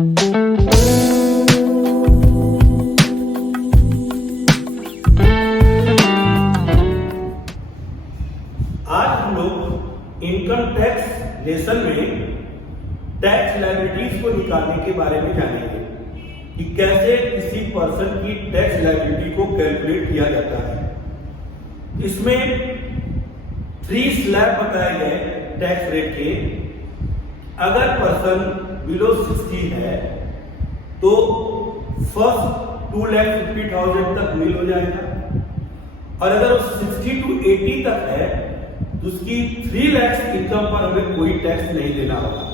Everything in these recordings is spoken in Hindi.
आज हम लोग इनकम टैक्स लेसन में टैक्स लायबिलिटीज को निकालने के बारे में जानेंगे कि कैसे किसी पर्सन की टैक्स लायबिलिटी को कैलकुलेट किया जाता है। इसमें 3 स्लैब बताए गए टैक्स रेट के। अगर पर्सन बिलो 60 है तो फर्स्ट 2,50,000 तक नील हो जाएगा, और अगर वो 60 to 80 तक है तो उसकी 3 लाख इनकम पर हमें कोई टैक्स नहीं देना होगा।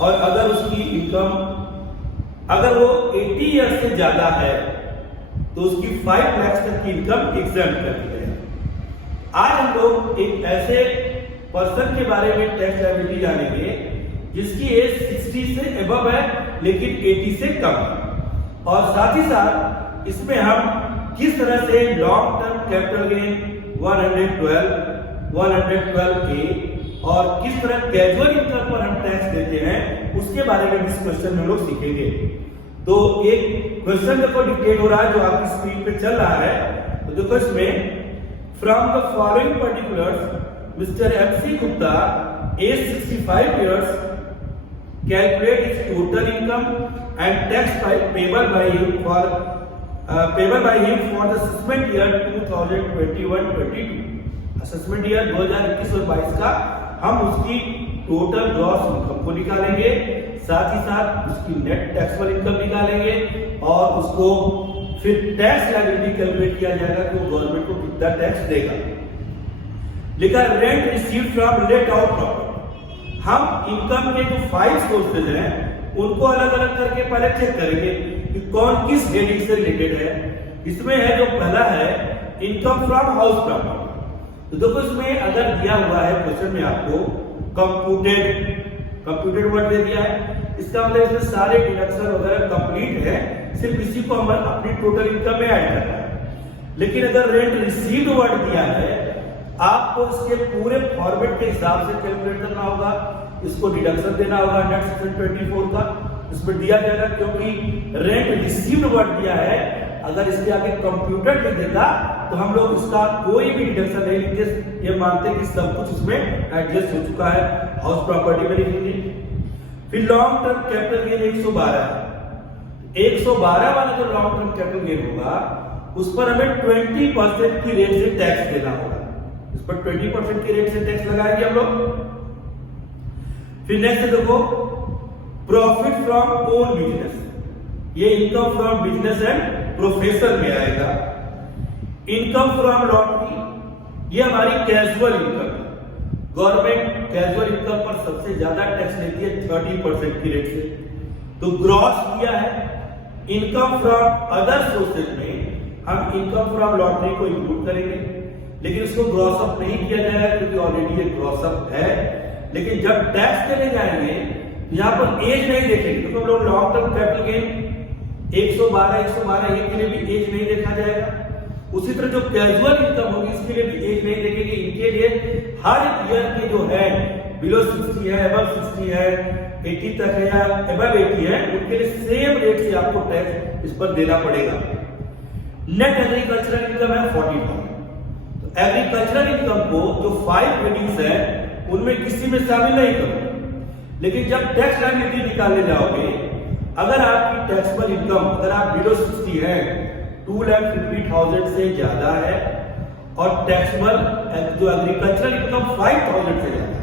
और अगर उसकी इनकम अगर वो 80 ईयर से ज्यादा है तो उसकी 5 लाख तक की इनकम एग्जम्प्ट कर दी जाएगी। आज हम लोग एक ऐसे पर्सन के बारे में टैक्स लायबिलिटी जानेंगे जिसकी एज 60 से अबव है लेकिन 80 से कम है, और साथ ही साथ इसमें हम किस तरह से long term capital gain 112A और किस तरह कैजुअल इनकम पर हम टैक्स देते हैं उसके बारे में इस क्वेश्चन में लोग सीखेंगे। तो एक क्वेश्चन देखो डिक्टेट हो रहा है जो आपकी स्क्रीन पे चल रहा है। तो देखो इसमें from the following particulars Mister MC Gupta age 65 years calculate his total income and tax payable by him for the assessment year 2021-22। Assessment year 2021 और 22 का हम उसकी टोटल ग्रॉस इनकम को निकालेंगे, साथ ही साथ उसकी नेट टैक्सेबल इनकम निकालेंगे और उसको फिर टैक्स लायबिलिटी कैलकुलेट किया जाएगा कि वो गवर्नमेंट को कितना टैक्स देगा। लिखा rent received from let out property. हम इनकम के जो 5 सोर्सेज हैं उनको अलग अलग करके पहले चेक करेंगे कि कौन किस हेडिंग से रिलेटेड है। इसमें है जो पहला है इनकम फ्रॉम हाउस प्रॉपर्टी। तो देखो इसमें अगर दिया हुआ है क्वेश्चन में आपको कंप्यूटेड वर्ड दे दिया है, इसका मतलब इसमें सारे डिडक्शन वगैरह कंप्लीट है, सिर्फ इसी को हमें अपनी टोटल इनकम में ऐड करना है। लेकिन अगर रेंट रिसीव्ड वर्ड दिया है आपको इसके पूरे फॉर्मेट के हिसाब से कैलकुलेट करना होगा, इसको डिडक्शन देना होगा नेट सेक्शन 24 का इसमें दिया जाएगा, क्योंकि रेंट रिसीव्ड वर्ड दिया है। अगर इसके आगे कंप्यूटर लिख देता तो हम लोग इसका कोई भी डिडक्शन नहीं लिखते, ये मानते कि सब कुछ इसमें एडजस्ट हो चुका है। हाउस प्रॉपर्टी में लिखेंगे। फिर लॉन्ग टर्म कैपिटल गेन 112 है। 112 वाला जो लॉन्ग टर्म कैपिटल गेन होगा उस पर हमें 20% की रेट से टैक्स देना होगा। इस पर 20% की रेट से टैक्स लगाएंगे हम लोग। फिर नेक्स्ट देखो प्रॉफिट फ्रॉम ओन बिजनेस, ये income from business and profession में आएगा। इनकम फ्रॉम लॉटरी ये हमारी कैजुअल इनकम है। गवर्नमेंट कैजुअल इनकम पर सबसे ज्यादा टैक्स लेती है 30% की रेट से। तो ग्रॉस दिया है। इनकम फ्रॉम अदर सोर्सेज में हम इनकम फ्रॉम लॉटरी को इंक्लूड करेंगे, लेकिन इसको ग्रॉस अप नहीं किया जाएगा क्योंकि ऑलरेडी ये ग्रॉस अप है। लेकिन जब टैक्स देने जाएंगे यहाँ पर एज नहीं देखेंगे, क्योंकि हम लोग लॉन्ग टर्म कैपिटल गेन 112 के लिए भी एज नहीं देखा जाएगा। उसी तरह जो कैजुअल इनकम होगी इसके लिए भी एज नहीं देखेंगे। इनके लिए हर ईयर के जो है बिलो 60 है, अबव 60 है, 80 तक है या अबव 80 है, उनके लिए सेम रेट से आपको टैक्स इस पर देना पड़ेगा। नेट एग्रीकल्चरल इनकम है 40,000। तो एग्रीकल्चरल इनकम को जो 5 हेडिंग्स है उनमें किसी में शामिल नहीं करोगे। लेकिन जब टैक्स लायबिलिटी निकालने जाओगे, अगर आपकी टैक्सेबल इनकम अगर आप बिलो 60 है, 2,50,000 से ज्यादा है और टैक्सेबल जो एग्रीकल्चरल इनकम 5,000 से ज्यादा है,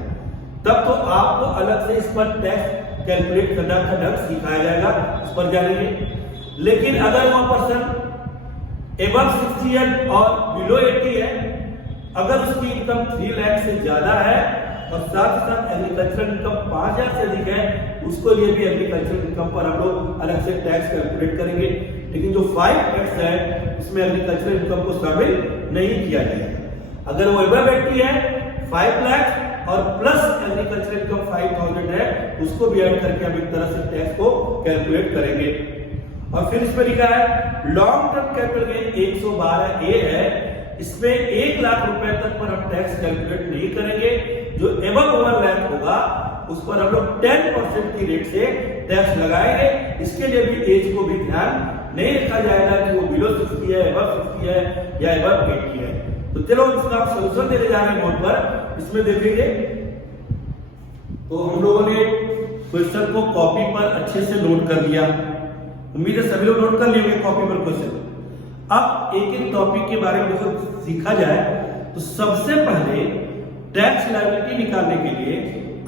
तब तो आपको अलग से इस पर टैक्स कैलकुलेट करने का ढंग सिखाया जाएगा, इस पर जानेंगे। लेकिन अगर वो पर्सन एबव 60 है और बिलो 80 है, अगर उसकी इनकम 3 लाख से ज्यादा है और साथ ही साथ एग्रीकल्चरल इनकम 5,000 से अधिक है, उसको लिए भी एग्रीकल्चरल इनकम पर हम लोग अलग से टैक्स कैलकुलेट करेंगे। लेकिन जो 5 टैक्स है उसमें एग्रीकल्चरल इनकम को शामिल नहीं किया जाएगा। अगर वो एबव 80 है 5 लाख और प्लस एग्रीकल्चरल इनकम 5,000 है, उसको भी ऐड करके हम एक तरह से टैक्स को कैलकुलेट करेंगे। और फिर इसमें लिखा है long term capital gain 112A है, इसमें 1 लाख रुपए तक पर हम टैक्स कैलकुलेट नहीं करेंगे। जो एबव 1 लाख होगा उस पर हम लोग 10% की रेट से टैक्स लगाएंगे। इसके लिए भी एज को भी ध्यान नहीं रखा जाएगा कि वो बिलो 60 है, एबव 60 है या एबव 80 है। तो चलो इसका आप सोल्यूशन देने जा रहे हैं बोर्ड पर। इसमें देखेंगे तो हम लोगों ने क्वेश्चन को कॉपी पर अच्छे से नोट कर लिया। उम्मीद है सभी लोग नोट कर लिए कॉपी पर क्वेश्चन। अब एक एक टॉपिक के बारे में देखो सीखा जाए तो सबसे पहले टैक्स लायबिलिटी निकालने के लिए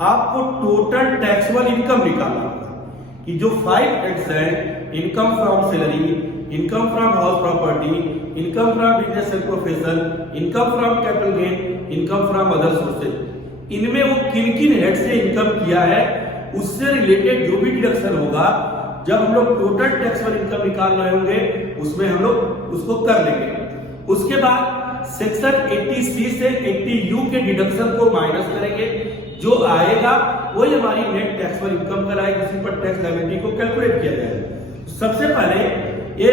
आपको टोटल टैक्सेबल इनकम निकालना होगा कि जो 5 हेड्स हैं, income from salary, income from house property, income from business and profession, income from capital gain, income from other sources, इनमें वो किन किन हेड से इनकम किया है उससे रिलेटेड जो भी डिडक्शन होगा जब हम लोग टोटल टैक्सेबल इनकम निकाल रहे होंगे उसमें हम लोग उसको कर लेंगे। उसके बाद सेक्शन 80C से 80U के डिडक्शन को माइनस करेंगे, जो आएगा वही हमारी नेट टैक्सेबल इनकम कराएगी, इसी पर टैक्स लायबिलिटी को कैलकुलेट किया जाएगा। सबसे पहले ये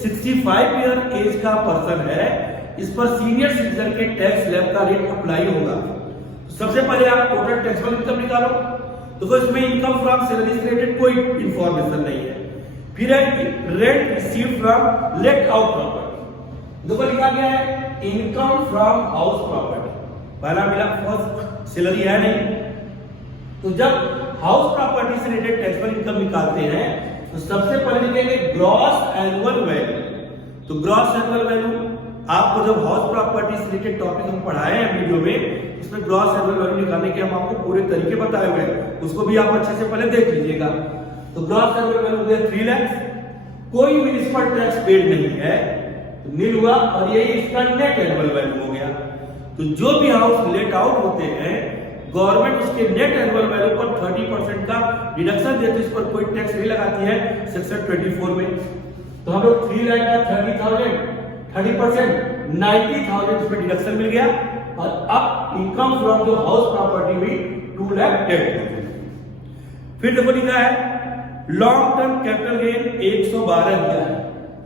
65 ईयर एज का पर्सन है, इस पर सीनियर सिटीजन के टैक्स स्लैब का रेट अप्लाई होगा। सबसे पहले आप टोटल टैक्सेबल इनकम निकालो। तो इसमें इनकम फ्रॉम सैलरी से रिलेटेड कोई इंफॉर्मेशन नहीं है। फिर है rent received from let out property, देखो लिखा गया है इनकम फ्रॉम हाउस प्रॉपर्टी, पहला मिला फर्स्ट सैलरी है नहीं। तो जब हाउस प्रॉपर्टी से रिलेटेड टैक्सेबल इनकम निकालते हैं तो सबसे पहले लिखेंगे ग्रॉस एनुअल वैल्यू। तो ग्रॉस एनुअल वैल्यू आपको जब हाउस प्रॉपर्टी से रिलेटेड टॉपिक हम पढ़ाए हैं वीडियो में, इसमें ग्रॉस एनुअल वैल्यू निकालने के हम आपको पूरे तरीके बताए हुए हैं, उसको भी आप अच्छे से पहले देख लीजिएगा। तो ग्रॉस एनुअल वैल्यू 3 लाख, कोई म्युनिसिपल टैक्स पेड नहीं है तो नील हुआ, और ये इसका नेट एनुअल वैल्यू हो गया। तो जो भी हाउस लेट आउट होते हैं गवर्नमेंट उसके नेट एनुअल वैल्यू पर 30% का डिडक्शन देती है, इस पर कोई टैक्स नहीं लगाती है सेक्शन 24 में। तो हम लोग 3 लाख का 30,000 30% 90,000 इसमें डिडक्शन मिल गया, और अब इनकम फ्रॉम जो हाउस प्रॉपर्टी हुई 2,10,000। फिर देखो लिखा है लॉन्ग टर्म कैपिटल गेन 112 दिया है।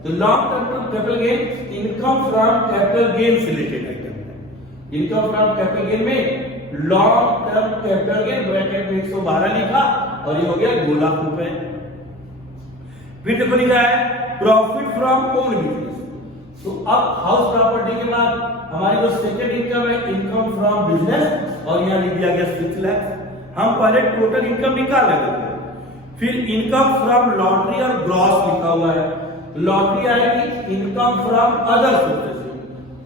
तो long term capital gain income from capital gain से रिलेटेड आइटम है। इनकम फ्रॉम कैपिटल गेन में long term capital gain bracket में 112 लिखा, और ये हो गया 2 लाख रुपए। फिर देखो लिखा है प्रॉफिट फ्रॉम ओन बिजनेस। तो अब हाउस प्रॉपर्टी के बाद हमारी जो सेकंड इनकम है इनकम फ्रॉम बिजनेस, और यहां लिख दिया गया 6 लाख। हम पहले टोटल इनकम निकाल लेंगे। फिर इनकम फ्रॉम लॉटरी और ग्रॉस लिखा हुआ है। लॉटरी आएगी इनकम फ्रॉम अदर सोर्सेज,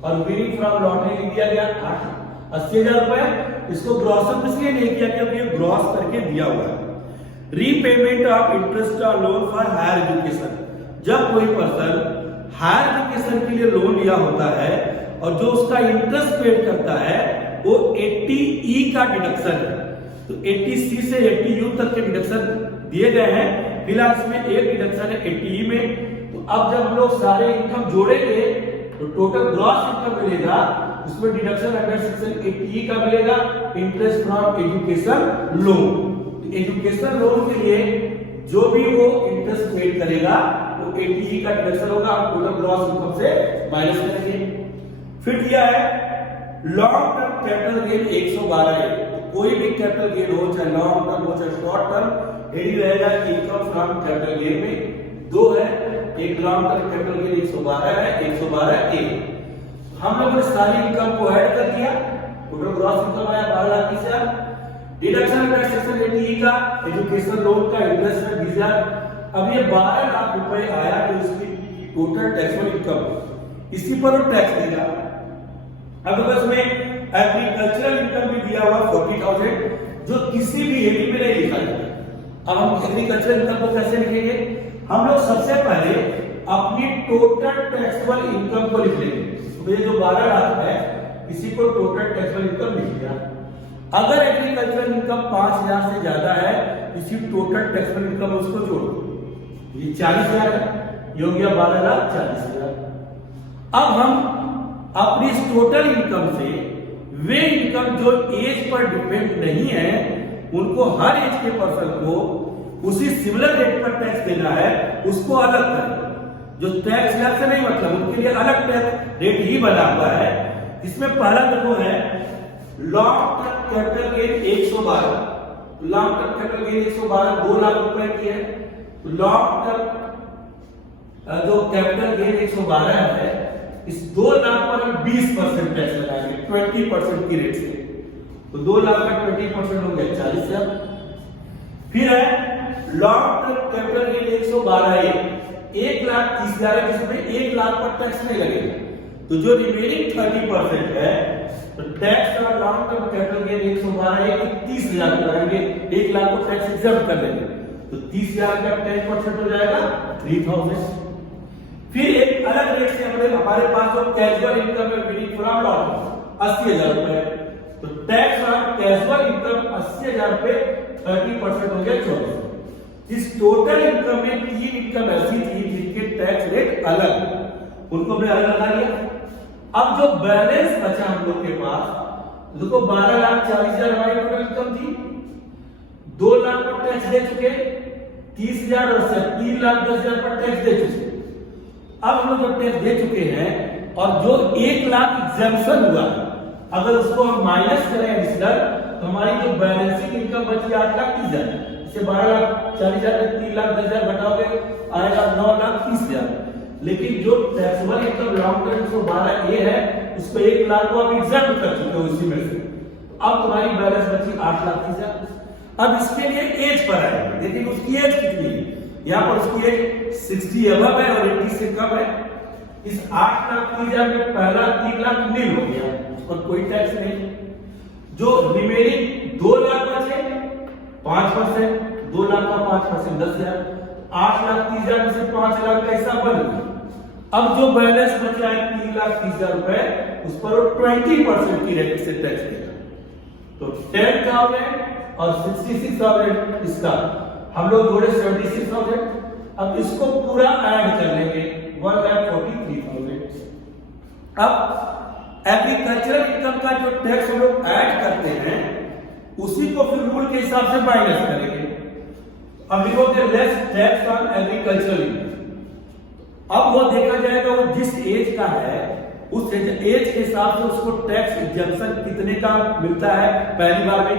और विनिंग फ्रॉम लॉटरी लिख दिया गया 80,000 रुपए। इसको ग्रॉस इसलिए नहीं किया क्योंकि ये ग्रॉस करके दिया हुआ है। रीपेमेंट ऑफ इंटरेस्ट और लोन फॉर हायर एजुकेशन, जब कोई पर्सन हायर एजुकेशन के लिए लोन लिया होता है और जो उसका इंटरेस्ट पेड करता है वो 80E का डिडक्शन है। तो 80C से 80U तक के डिडक्शन दिए गए हैं। फिलहाल इसमें एक डिडक्शन है 80E में। तो अब जब हम लोग सारे इनकम जोड़ेंगे तो टोटल ग्रॉस इनकम मिलेगा, उसमें डिडक्शन अंडर सेक्शन 80E का मिलेगा, interest from education loan. Education loan के लिए जो भी वो इंटरेस्ट पेड करेगा वो 80E का डिडक्शन होगा, आप टोटल ग्रॉस इनकम से माइनस करेंगे। फिर दिया है लॉन्ग टर्म कैपिटल गेन 112 है। कोई भी कैपिटल गेन हो, चाहे लॉन्ग टर्म हो चाहे शॉर्ट टर्म, यही रहेगा इनकम फ्रॉम कैपिटल गेन में 2 है। एक लॉन्ग टर्म कैपिटल गेन 112 है, 112A। हम लोगों ने सारी इनकम को ऐड कर दिया, टोटल ग्रॉस इनकम आया 12,20,000। डिडक्शन अंडर सेक्शन 80E का एजुकेशन लोन का इंटरेस्ट है 20,000। अब ये 12 लाख रुपए आया तो इसकी टोटल टैक्सेबल इनकम, इसी पर वो टैक्स देगा। अब बस में एग्रीकल्चरल इनकम भी दिया हुआ 40,000, जो किसी भी हेडिंग में नहीं लिखा जाता। अब हम एग्रीकल्चरल इनकम को कैसे लिखेंगे? हम लोग सबसे पहले अपनी टोटल टैक्सेबल इनकम को लिख लेंगे। तो ये जो 12 लाख है इसी को टोटल टैक्सेबल इनकम लिख दिया। अगर एग्रीकल्चरल इनकम 5,000 से ज्यादा है, इसी टोटल टैक्सेबल इनकम उसको जोड़ो। ये 40,000 है, ये हो गया 12,40,000। अब हम अपनी टोटल इनकम से वे इनकम जो एज पर डिपेंड नहीं है उनको हर एज के पर्सन को उसी सिमिलर रेट पर टैक्स देना है, उसको अलग करें। जो टैक्स स्लैब से नहीं मतलब उनके लिए अलग टैक्स रेट ही बना हुआ है। इसमें पहला देखो है long term capital gain 112। Long term capital gain 112 2 lakh रुपए की है। तो लॉन्ग टर्म जो कैपिटल गेन 112 है, इस 2 लाख पर हम 20% टैक्स लगाएंगे 20% की रेट से। तो 2 लाख का 20% हो गया 40,000। फिर है लॉन्ग टर्म कैपिटल गेन 112 1,30,000 है, जिसमें 1 लाख पर टैक्स नहीं लगेगा। तो जो रिमेनिंग 30% है, तो टैक्स का लॉन्ग टर्म कैपिटल गेन 112 30,000 लगाएंगे, 1 लाख को टैक्स एग्जम्प्ट कर देंगे। तो 30,000 का 10% हो जाएगा 3,000। फिर एक अलग रेट से हमारे पास जो कैजुअल इनकम है विनिंग फ्रॉम लॉट 80,000 रुपए। तो टैक्स ऑन कैजुअल इनकम 80,000 पे 30% हो गया 24। इस टोटल इनकम में 3 इनकम ऐसी थी जिनके टैक्स रेट अलग, उनको हमने अलग लगा लिया। अब जो बैलेंस बचा हम लोग के पास, देखो 12,40,000 हमारी टोटल इनकम थी, 2 लाख पर टैक्स दे चुके, 30,000 और 3,10,000 पर टैक्स दे चुके। अब हम लोग जब टैक्स दे चुके हैं और जो 1 लाख एग्जम्पशन हुआ, अगर उसको हम माइनस करें एडिशनल, तो हमारी जो बैलेंसिंग इनकम बची 8,30,000। इसे 12,40,000 में 3,10,000 घटाओगे आएगा 9,30,000। लेकिन जो टैक्सेबल इनकम लॉन्ग टर्म 112 है, उसको 1 लाख को आप एग्जम्प्ट कर चुके हो इसी में से। अब तुम्हारी बैलेंस बची 8,30,000। अब इसके लिए एज पर आएगा, देखिए उसकी एज कितनी है। यहाँ पर उसकी एज 60 अबव है और 80 से कम है। इस 8,30,000 में पहला 3 लाख नील हो गया, उस पर कोई टैक्स नहीं। जो रिमेनिंग 2 लाख बचे 5%, 2 लाख का 5% 10,000, 8,30,000 में से 5 लाख का हिस्सा बन गया। अब जो बैलेंस बचा है 3,30,000 रुपए, उस पर वो 20% की रेट से टैक्स देगा। तो 10,000 और 66,000 इसका हम लोग जोड़े 76,000। अब इसको पूरा ऐड कर लेंगे 1,43,000। अब एग्रीकल्चरल इनकम का जो टैक्स हम लोग ऐड करते हैं, उसी को फिर रूल के हिसाब से माइनस करेंगे। अब लिखोगे less tax on agricultural income. अब वो देखा जाएगा वो जिस एज का है, उस एज के हिसाब से उसको टैक्स एग्जम्पशन कितने का मिलता है। पहली बार में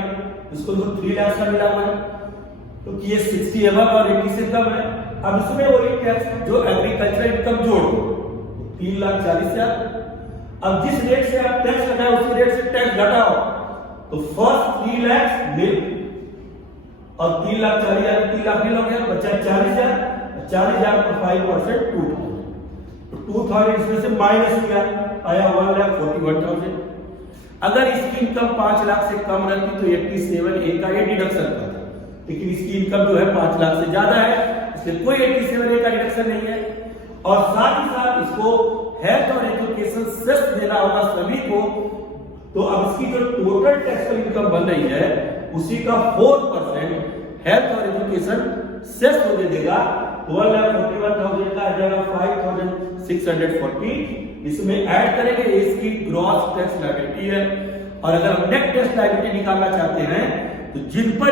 इसको 3 लाख का मिला हुआ है, तो ये 60 अबव और 80 से कम है। अब इसमें वही टैक्स जो एग्रीकल्चरल इनकम जोड़ 3,40,000। अब जिस रेट से आप टैक्स लगाए उसी रेट से टैक्स घटाओ, तो फर्स्ट 3 लाख मिल और 3,40,000 3 लाख मिल हो गया, बचा 40,000। 40,000 पर 5% 2,000। तो 2,000 इसमें से माइनस किया, आया 1,41,000। अगर इसकी इनकम 5 लाख से कम रहती तो 87A का ये डिडक्शन था, लेकिन इसकी इनकम जो है 5 लाख से ज्यादा है, इसलिए कोई 87A का डिडक्शन नहीं है। और साथ ही साथ इसको हेल्थ और एजुकेशन सेस देना होगा सभी को। तो अब इसकी जो टोटल टैक्सेबल इनकम बन रही है, उसी का 4% हेल्थ और एजुकेशन सेस को दे देगा। 1,41,000 का आ जाएगा 5,640। इसमें ऐड करेंगे, इसकी ग्रॉस टैक्स लायबिलिटी है। और अगर हम नेट टैक्स लायबिलिटी निकालना चाहते हैं, तो जिन पर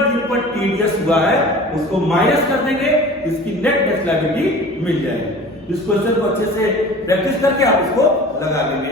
टीडीएस हुआ है उसको माइनस कर देंगे, इसकी नेट टैक्स लायबिलिटी मिल जाएगी। इस क्वेश्चन को अच्छे से प्रैक्टिस करके आप इसको लगा लेंगे।